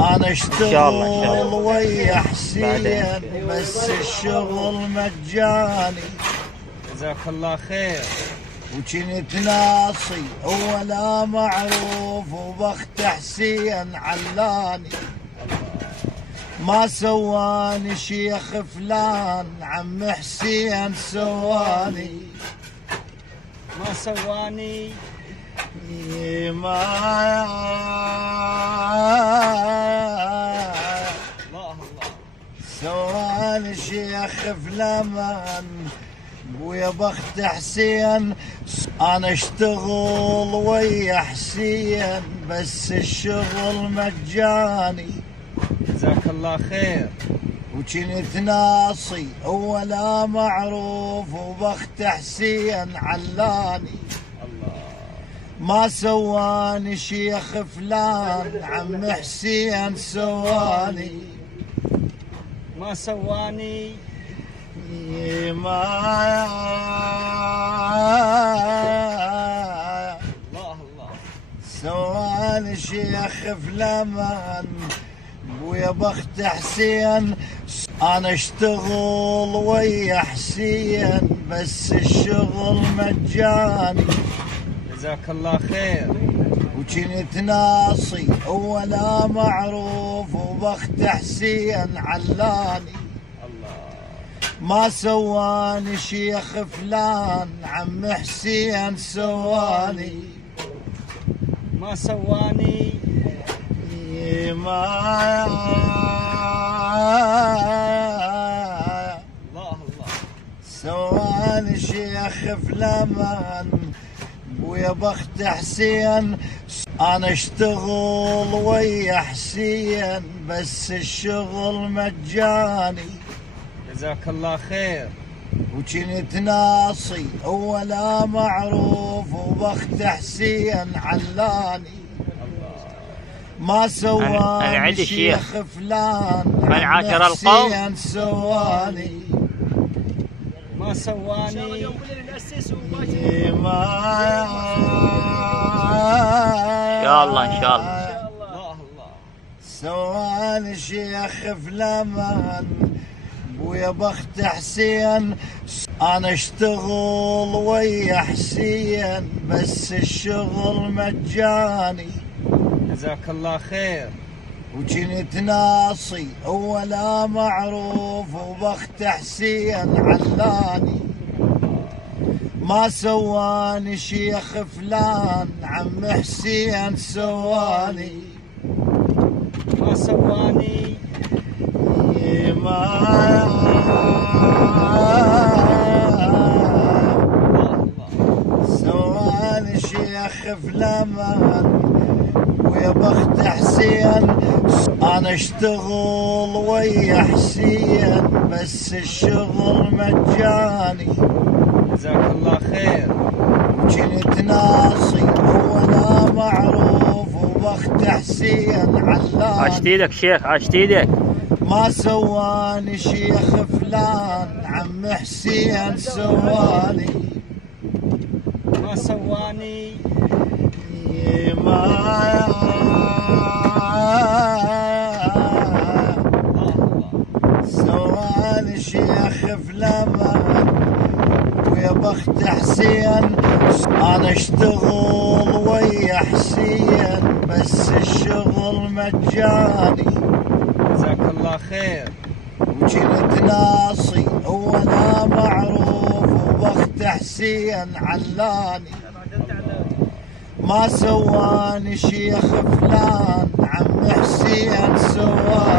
انا اشتغل ويا حسين بس الشغل مجاني. جزاك الله خير. وكنت ناصي ولا معروف وبخت حسين علاني. ما سواني شيخ فلان عم حسين سواني. ما سواني ما الله سواني شيخ فلان ويا بخت حسين. انا اشتغل ويا حسين بس الشغل مجاني. جزاك الله خير. وكنت ناصي ولا معروف وبخت حسين علاني. ما سواني شيخ فلان عم حسين سواني. ما سواني ما الله سواني شيخ فلان ويا بخت حسين. انا اشتغل ويا حسين بس الشغل مجاني. جزاك الله خير. وكنت ناصي ولا معروف وبخت حسين علاني. ما سواني شيخ فلان عم حسين سواني. ما سواني ما الله سواني شيخ فلان ويا بخت حسين. انا اشتغل ويا حسين بس الشغل مجاني. جزاك الله خير. وكنت ناصي ولا معروف وبخت حسين علاني. ما سواني شيخ فلان من عاشر القوم حسين سواني. ما سواني ما ان شاء الله ان شاء الله. سواني شيخ فلان ويا بخت حسين. انا اشتغل ويا حسين بس الشغل مجاني. جزاك الله خير. وكنت ناصي ولا معروف وبخت حسين علاني. ما سواني شيخ فلان عم حسين سواني. ما سواني ما سواني شيخ فلان ويا بخت حسين. انا اشتغل ويا حسين بس الشغل مجاني. جزاك الله خير. وكنت ناصي ولا معروف وبخت حسين علاني. عشت ايدك شيخ عشت ايدك. ما سواني شيخ فلان عم حسين سواني. ما سواني ما سواني شيخ فلان ويا بخت حسين. انا اشتغل ويا حسين بس الشغل مجاني. جزاك الله خير. وكنت ناصي ولا معروف وبخت حسين علاني. ما سواني شيخ فلان عم حسين سواني.